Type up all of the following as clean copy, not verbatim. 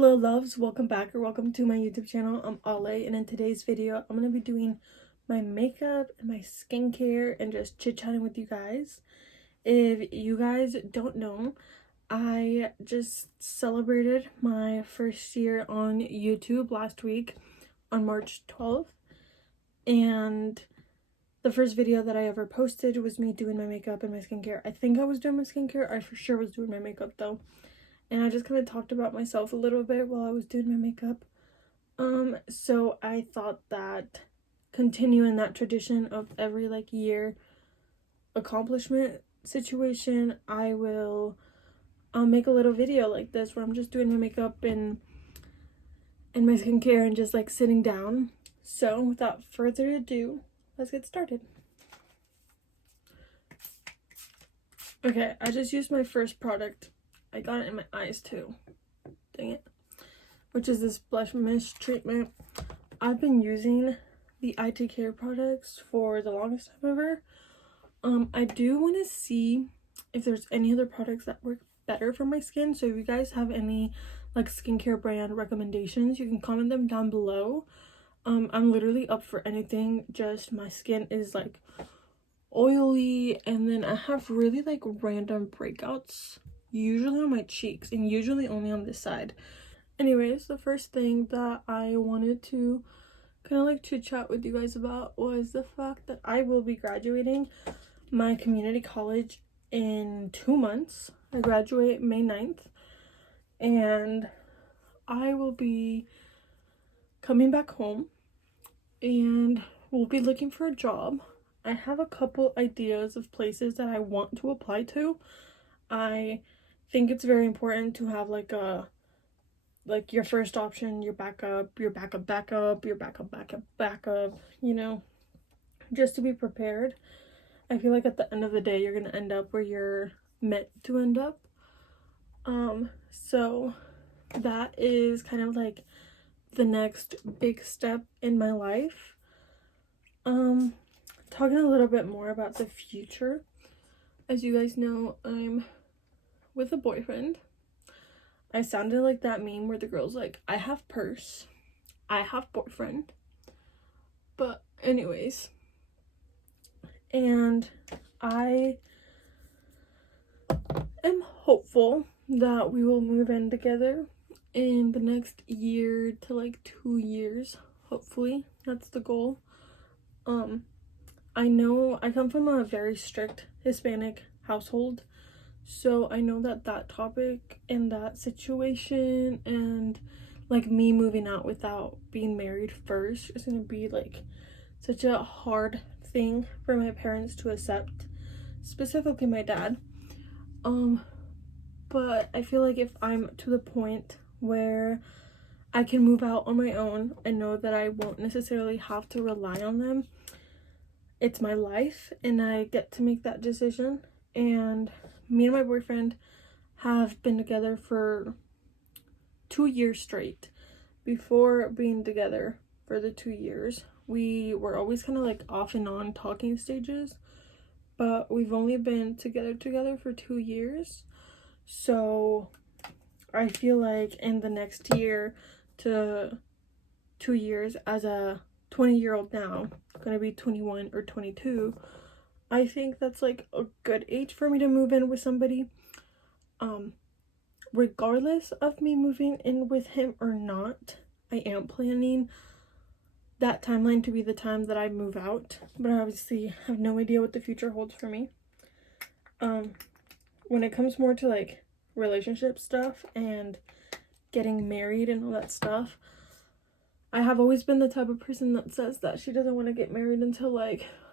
Hello loves, welcome back or welcome to my YouTube channel. I'm Ale, and in today's video I'm going to be doing my makeup and my skincare and just chit-chatting with you guys. If you guys don't know, I just celebrated my first year on YouTube last week on March 12th, and the first video that I ever posted was me doing my makeup and my skincare. I think I was doing my skincare. I for sure was doing my makeup though. And I just kind of talked about myself a little bit while I was doing my makeup. So I thought that continuing that tradition of every year accomplishment situation, I will make a little video like this where I'm just doing my makeup and my skincare and just sitting down. So without further ado, let's get started. Okay, I just used my first product. I got it in my eyes too. Dang it. Which is this blush mist treatment. I've been using the IT Care products for the longest time ever. I do want to see if there's any other products that work better for my skin. So if you guys have any skincare brand recommendations, you can comment them down below. I'm literally up for anything. Just my skin is oily, and then I have really random breakouts, usually on my cheeks and usually only on this side. Anyways, the first thing that I wanted to kind of chit chat with you guys about was the fact that I will be graduating my community college in 2 months. I graduate May 9th, and I will be coming back home and we'll be looking for a job. I have a couple ideas of places that I want to apply to. I think it's very important to have your first option, your backup, your backup, your backup, you know, just to be prepared. I feel like at the end of the day, you're gonna end up where you're meant to end up. So that is kind of the next big step in my life. Talking a little bit more about the future. As you guys know, I'm with a boyfriend. I sounded like that meme where the girl's like, I have purse, I have boyfriend. But anyways, and I am hopeful that we will move in together in the next year to 2 years. Hopefully, that's the goal. I know I come from a very strict Hispanic household, so I know that topic and that situation and me moving out without being married first is gonna be such a hard thing for my parents to accept, specifically my dad. But I feel if I'm to the point where I can move out on my own and know that I won't necessarily have to rely on them, it's my life and I get to make that decision. And me and my boyfriend have been together for 2 years straight. Before being together for the 2 years, we were always kind of off and on talking stages, but we've only been together for 2 years. So I feel in the next year to 2 years, as a 20-year-old now, gonna be 21 or 22, I think that's a good age for me to move in with somebody. Regardless of me moving in with him or not, I am planning that timeline to be the time that I move out, but I obviously have no idea what the future holds for me. When it comes more to relationship stuff and getting married and all that stuff, I have always been the type of person that says that she doesn't want to get married until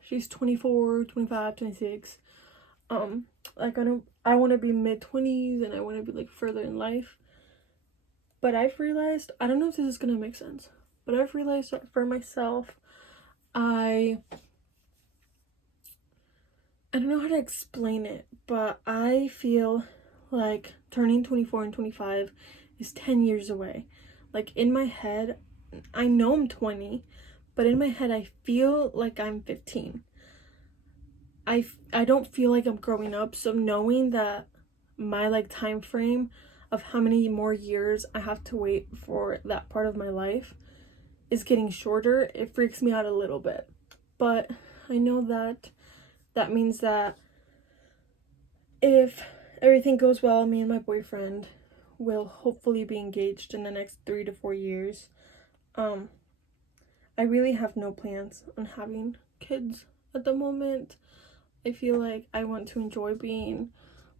she's 24, 25, 26. I want to be mid-20s and I want to be further in life. But I've realized, I don't know if this is gonna make sense, but I've realized that for myself, I don't know how to explain it, but I feel turning 24 and 25 is 10 years away. In my head, I know I'm 20, but in my head I feel like I'm 15. I don't feel like I'm growing up, so knowing that my time frame of how many more years I have to wait for that part of my life is getting shorter, it freaks me out a little bit. But I know that that means that if everything goes well, me and my boyfriend will hopefully be engaged in the next 3 to 4 years. I really have no plans on having kids at the moment. I feel like I want to enjoy being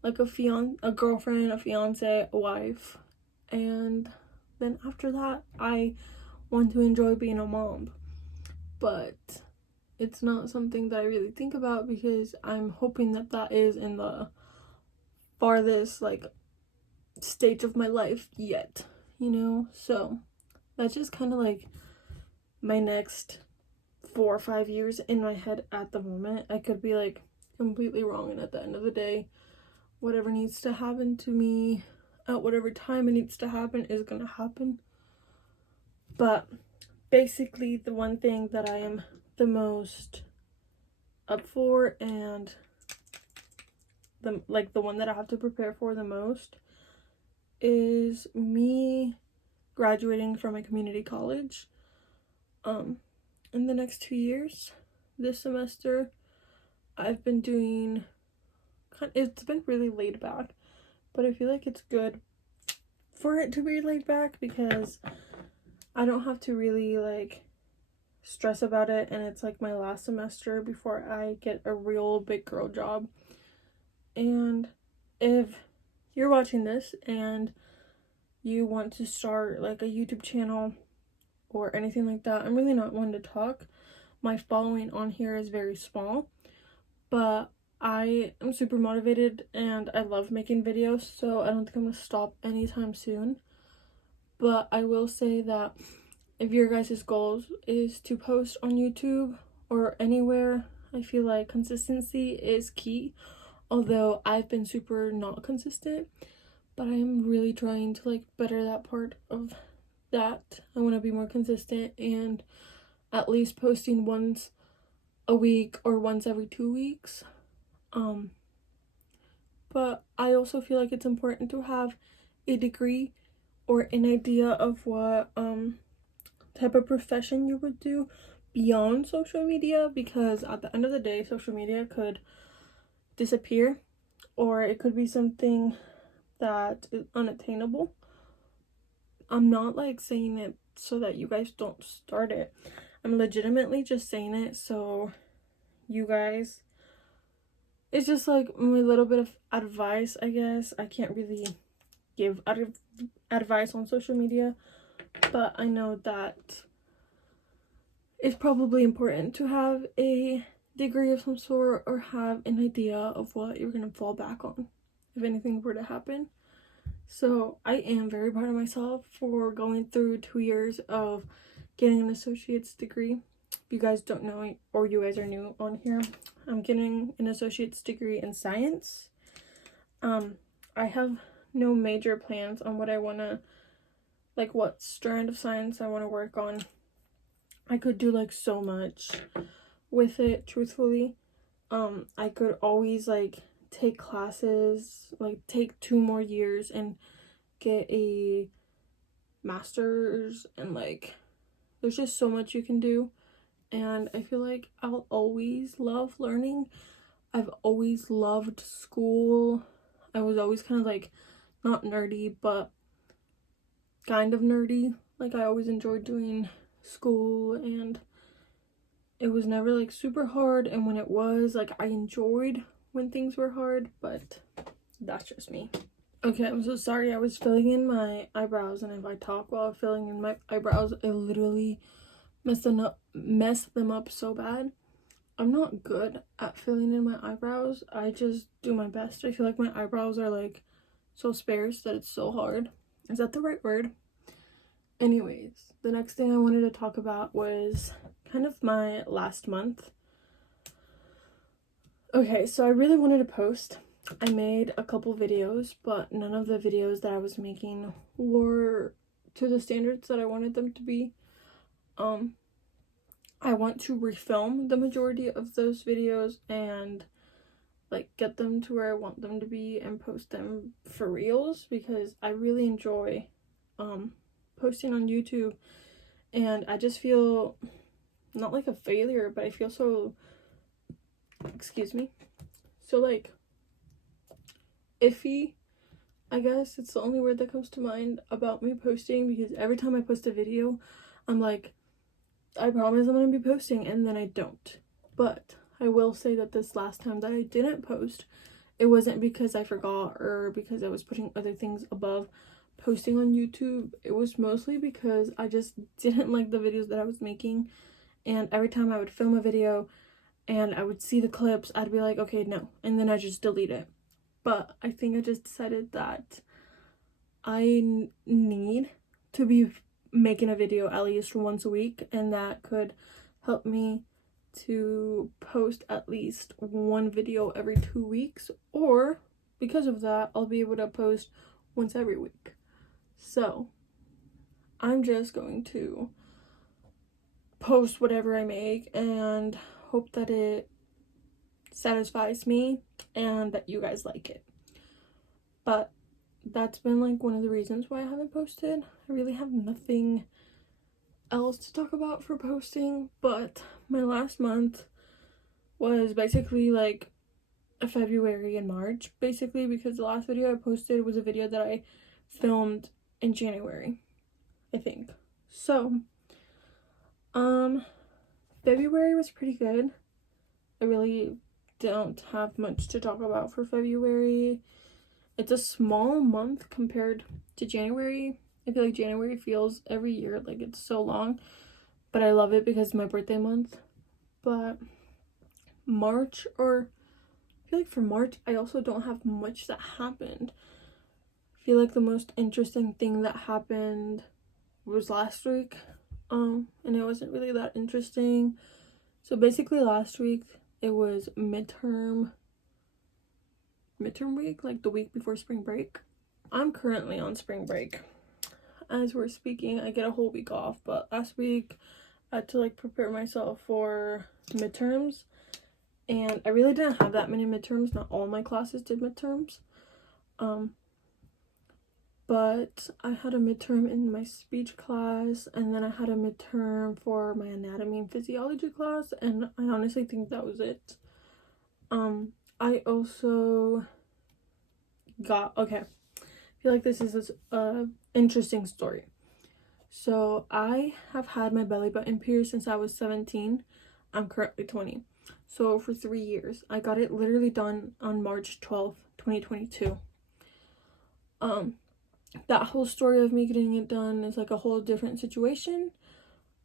like a girlfriend, a fiance, a wife, and then after that I want to enjoy being a mom. But it's not something that I really think about because I'm hoping that that is in the farthest like stage of my life yet, you know? So that's just kind of like my next 4 or 5 years in my head at the moment. I could be like completely wrong, and at the end of the day, whatever needs to happen to me at whatever time it needs to happen is gonna happen. But basically the one thing that I am the most up for, and the one that I have to prepare for the most, is me graduating from my community college in the next 2 years. This semester I've been doing it's been really laid back, but I feel like it's good for it to be laid back because I don't have to really like stress about it, and it's like my last semester before I get a real big girl job. And if you're watching this and you want to start like a YouTube channel or anything like that, I'm really not one to talk. My following on here is very small, but I am super motivated and I love making videos, so I don't think I'm gonna stop anytime soon. But I will say that if your guys' goals is to post on YouTube or anywhere, I feel like consistency is key. Although I've been super not consistent, but I am really trying to like better that part of that. I want to be more consistent and at least posting once a week or once every 2 weeks. But I also feel like it's important to have a degree or an idea of what type of profession you would do beyond social media, because at the end of the day, social media could disappear, or it could be something that is unattainable. I'm not like saying it so that you guys don't start it. I'm legitimately just saying it so you guys, it's just like my little bit of advice, I guess. I can't really give advice on social media, but I know that it's probably important to have a degree of some sort or have an idea of what you're gonna fall back on if anything were to happen. So I am very proud of myself for going through 2 years of getting an associate's degree. If you guys don't know, or you guys are new on here, I'm getting an associate's degree in science. I have no major plans on what I want to, like what strand of science I want to work on. I could do like so much with it, truthfully. I could always like take classes, like take 2 more years and get a master's, and like there's just so much you can do. And I feel like I'll always love learning. I've always loved school. I was always kind of like not nerdy, but kind of nerdy. Like I always enjoyed doing school, and it was never like super hard, and when it was, like I enjoyed when things were hard, but that's just me. Okay, I'm so sorry. I was filling in my eyebrows, and if I talk while filling in my eyebrows, I literally mess them up so bad. I'm not good at filling in my eyebrows. I just do my best. I feel like my eyebrows are like so sparse that it's so hard. Is that the right word? Anyways, the next thing I wanted to talk about was kind of my last month. Okay, so I really wanted to post. I made a couple videos, but none of the videos that I was making were to the standards that I wanted them to be. I want to refilm the majority of those videos and like get them to where I want them to be and post them for reals, because I really enjoy posting on YouTube, and I just feel not like a failure, but I feel so, excuse me, so like iffy, I guess it's the only word that comes to mind about me posting, because every time I post a video I'm like, I promise I'm gonna be posting, and then I don't. But I will say that this last time that I didn't post, it wasn't because I forgot or because I was putting other things above posting on YouTube. It was mostly because I just didn't like the videos that I was making, and every time I would film a video and I would see the clips, I'd be like, okay, no, and then I just delete it. But I think I just decided that I need to be making a video at least once a week, and that could help me to post at least one video every 2 weeks, or because of that I'll be able to post once every week. So I'm just going to post whatever I make and hope that it satisfies me and that you guys like it. But that's been like one of the reasons why I haven't posted. I really have nothing else to talk about for posting, but my last month was basically like a February and March, basically, because the last video I posted was a video that I filmed in January, I think. So February was pretty good. I really don't have much to talk about for February. It's a small month compared to January. I feel like January feels every year like it's so long, but I love it because it's my birthday month. But March, or I feel like for March, I also don't have much that happened. I feel like the most interesting thing that happened was last week, and it wasn't really that interesting. So basically last week it was midterm week, like the week before spring break. I'm currently on spring break as we're speaking. I get a whole week off, but last week I had to like prepare myself for midterms, and I really didn't have that many midterms. Not all my classes did midterms, but I had a midterm in my speech class, and then I had a midterm for my anatomy and physiology class, and I honestly think that was it. I also got, okay, I feel like this is a interesting story. So I have had my belly button pierced since I was 17. I'm currently 20. So for 3 years. I got it literally done on March 12th, 2022. That whole story of me getting it done is like a whole different situation.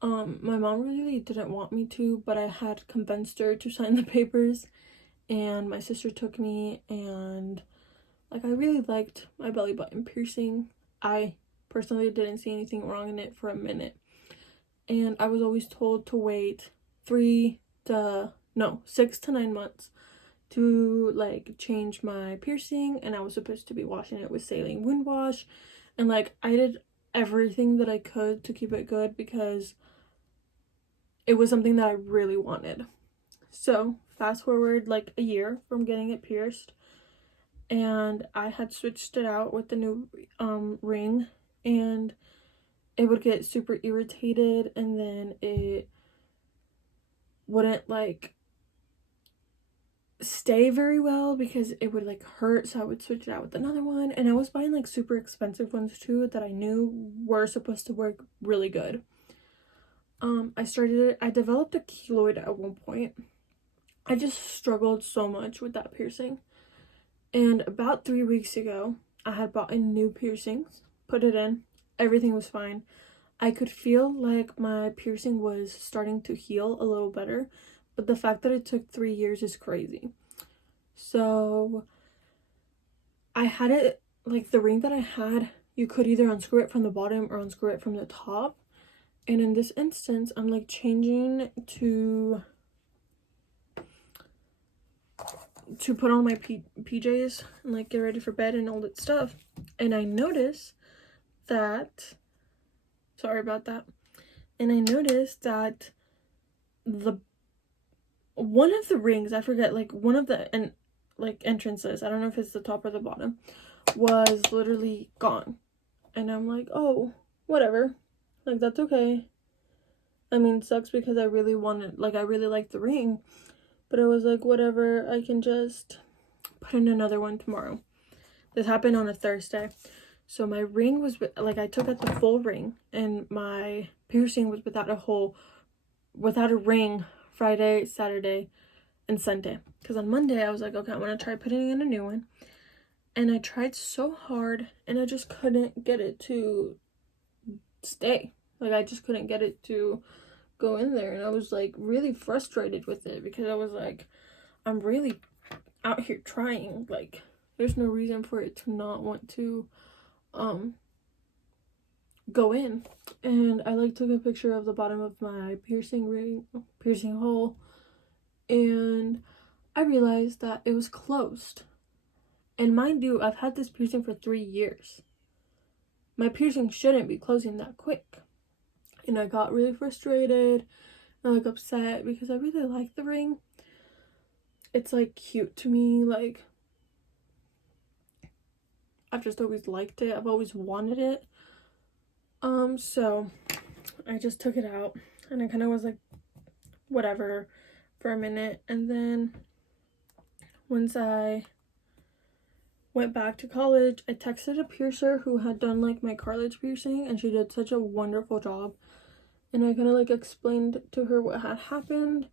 My mom really didn't want me to, but I had convinced her to sign the papers, and my sister took me, and like I really liked my belly button piercing. I personally didn't see anything wrong in it for a minute, and I was always told to wait 6 to 9 months to like change my piercing, and I was supposed to be washing it with saline wound wash, and like I did everything that I could to keep it good because it was something that I really wanted. So fast forward like a year from getting it pierced, and I had switched it out with the new ring, and it would get super irritated, and then it wouldn't like stay very well because it would like hurt, so I would switch it out with another one, and I was buying like super expensive ones too that I knew were supposed to work really good. I developed a keloid at one point. I just struggled so much with that piercing, and about 3 weeks ago I had bought in new piercings, put it in, everything was fine. I could feel like my piercing was starting to heal a little better, but the fact that it took 3 years is crazy. So I had it, like the ring that I had, you could either unscrew it from the bottom or unscrew it from the top. And in this instance, I'm like changing to put on my PJs and like get ready for bed and all that stuff. And I noticed that, sorry about that. And I noticed that one of the rings, I forget, like one of the, and like entrances, I don't know if it's the top or the bottom, was literally gone. And I'm like, oh, whatever, like that's okay. I mean, sucks because I really wanted, like, I really liked the ring, but I was like, whatever, I can just put in another one tomorrow. This happened on a Thursday. So my ring was, like, I took out the full ring, and my piercing was without a ring Friday, Saturday, and Sunday. Because on Monday, I was like, okay, I'm going to try putting in a new one. And I tried so hard, and I just couldn't get it to stay. Like, I just couldn't get it to go in there. And I was, like, really frustrated with it, because I was like, I'm really out here trying. Like, there's no reason for it to not want to go in. And I like took a picture of the bottom of my piercing hole, and I realized that it was closed. And mind you, I've had this piercing for 3 years. My piercing shouldn't be closing that quick. And I got really frustrated and like upset because I really like the ring. It's like cute to me. Like, I've just always liked it. I've always wanted it. So I just took it out, and I kind of was like, whatever, for a minute. And then once I went back to college, I texted a piercer who had done like my cartilage piercing, and she did such a wonderful job. And I kind of like explained to her what had happened,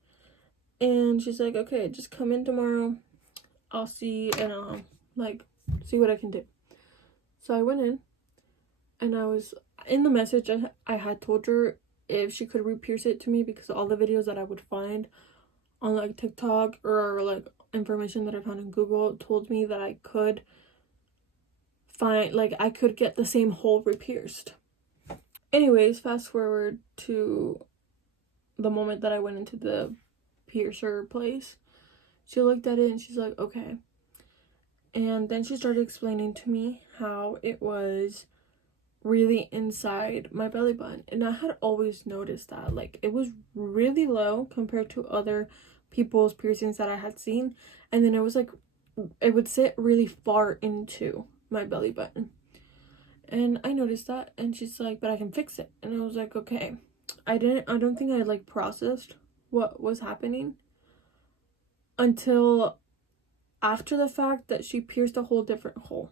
and she's like, okay, just come in tomorrow, I'll see, and like see what I can do. So I went in, and I was in the message, I had told her if she could re-pierce it to me, because all the videos that I would find on like TikTok or like information that I found in Google told me that I could find, like, I could get the same hole re-pierced. Anyways, fast forward to the moment that I went into the piercer place. She looked at it and she's like, okay. And then she started explaining to me how it was really inside my belly button. And I had always noticed that, like, it was really low compared to other people's piercings that I had seen. And then it was like, it would sit really far into my belly button. And I noticed that, and she's like, but I can fix it. And I was like, okay. I don't think I like processed what was happening until after the fact that she pierced a whole different hole.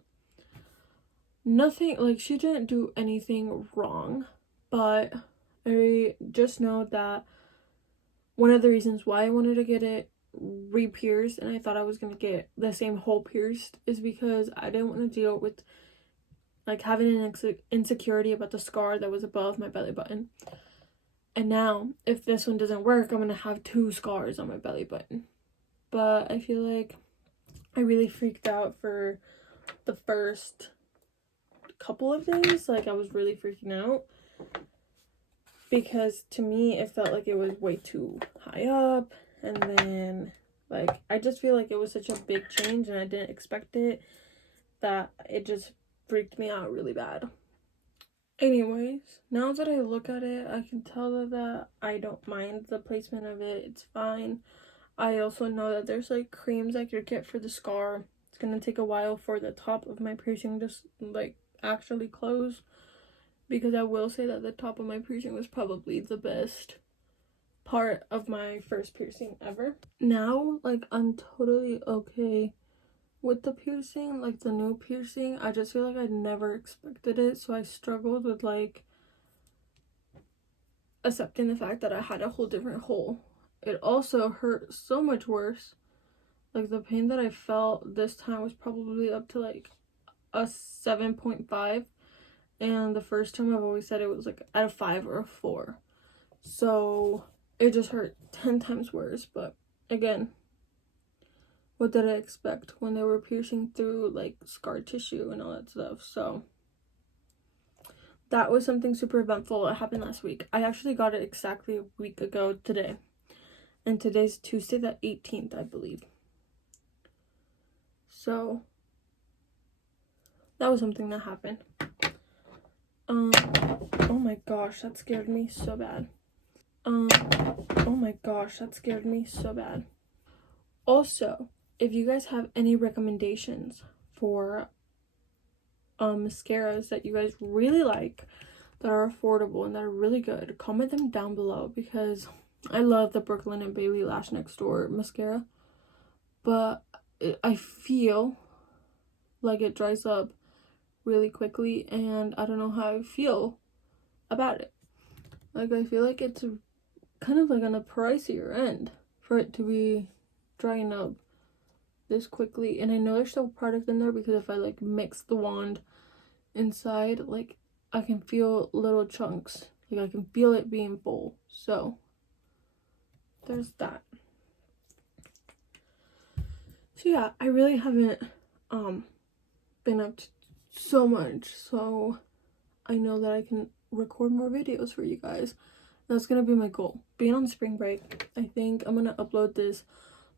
Nothing, like, she didn't do anything wrong, but I just know that one of the reasons why I wanted to get it re-pierced, and I thought I was going to get the same hole pierced, is because I didn't want to deal with like having an insecurity about the scar that was above my belly button. And now, if this one doesn't work, I'm going to have 2 scars on my belly button. But I feel like I really freaked out for the first couple of days. Like, I was really freaking out, because to me it felt like it was way too high up, and then like I just feel like it was such a big change and I didn't expect it, that it just freaked me out really bad. Anyways, now that I look at it, I can tell that I don't mind the placement of it. It's fine. I also know that there's like creams I could get for the scar. It's gonna take a while for the top of my piercing just like actually close, because I will say that the top of my piercing was probably the best part of my first piercing ever. Now, like, I'm totally okay with the piercing, like the new piercing. I just feel like I never expected it, so I struggled with like accepting the fact that I had a whole different hole. It also hurt so much worse. Like, the pain that I felt this time was probably up to like a 7.5, and the first time I've always said it was like at a 5 or a 4. So it just hurt 10 times worse. But again, what did I expect when they were piercing through like scar tissue and all that stuff? So that was something super eventful that happened last week. I actually got it exactly a week ago today, and today's Tuesday the 18th, I believe. So that was something that happened. Oh my gosh, that scared me so bad. Oh my gosh, that scared me so bad. Also, if you guys have any recommendations for mascaras that you guys really like, that are affordable and that are really good, comment them down below, because I love the Brooklyn and Bailey Lash Next Door mascara, but I feel like it dries up really quickly, and I don't know how I feel about it. Like, I feel like it's kind of like on the pricier end for it to be drying up this quickly. And I know there's still product in there, because if I like mix the wand inside, like I can feel little chunks, like I can feel it being full. So there's that. So yeah, I really haven't been up to so much, so I know that I can record more videos for you guys. That's gonna be my goal. Being on spring break, I think I'm gonna upload this,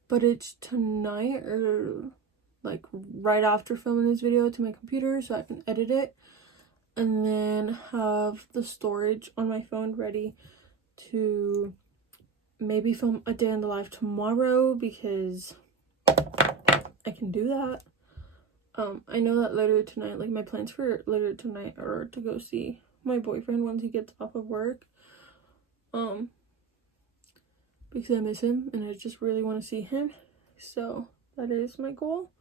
but it's tonight or like right after filming this video, to my computer so I can edit it, and then have the storage on my phone ready to maybe film a day in the life tomorrow, because I can do that. I know that later tonight, like my plans for later tonight are to go see my boyfriend once he gets off of work, because I miss him and I just really want to see him. So that is my goal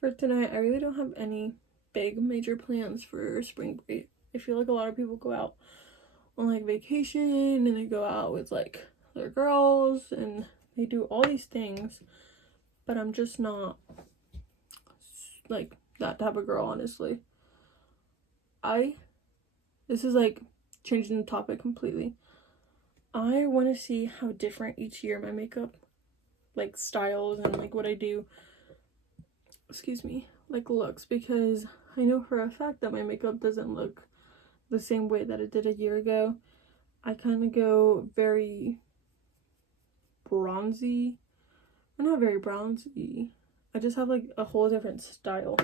for tonight. I really don't have any big major plans for spring break. I feel like a lot of people go out on like vacation and they go out with like their girls and they do all these things, but I'm just not like that type of girl, honestly. This is like changing the topic completely. I want to see how different each year my makeup like styles and like what I do, excuse me, like looks, because I know for a fact that my makeup doesn't look the same way that it did a year ago. I kind of go very bronzy. I'm not very bronzy. I just have like a whole different style.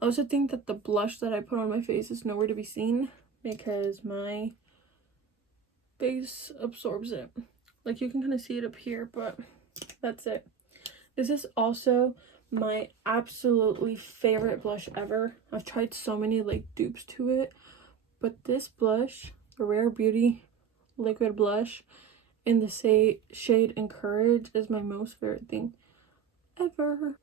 I also think that the blush that I put on my face is nowhere to be seen, because my face absorbs it. Like, you can kind of see it up here, but that's it. This is also my absolutely favorite blush ever. I've tried so many like dupes to it, but this blush, the Rare Beauty liquid blush in the shade Encourage, is my most favorite thing ever.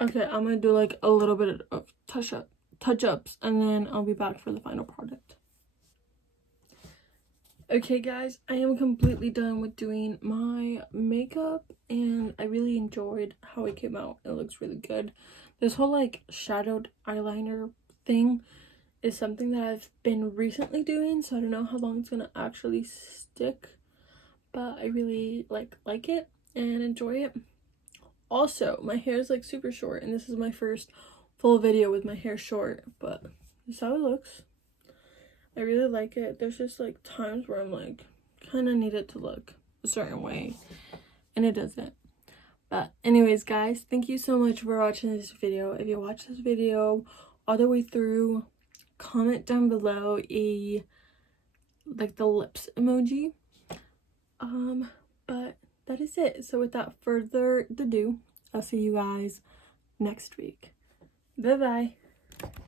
Okay, I'm gonna do like a little bit of touch-ups, and then I'll be back for the final product. Okay guys, I am completely done with doing my makeup, and I really enjoyed how it came out. It looks really good. This whole like shadowed eyeliner thing is something that I've been recently doing, so I don't know how long it's gonna actually stick, but I really like it and enjoy it. Also, my hair is like super short, and this is my first full video with my hair short, but this is how it looks. I really like it. There's just like times where I'm like, kind of need it to look a certain way, and it doesn't. But anyways guys, thank you so much for watching this video. If you watch this video all the way through, comment down below like the lips emoji. But that is it. So without further ado, I'll see you guys next week. Bye bye.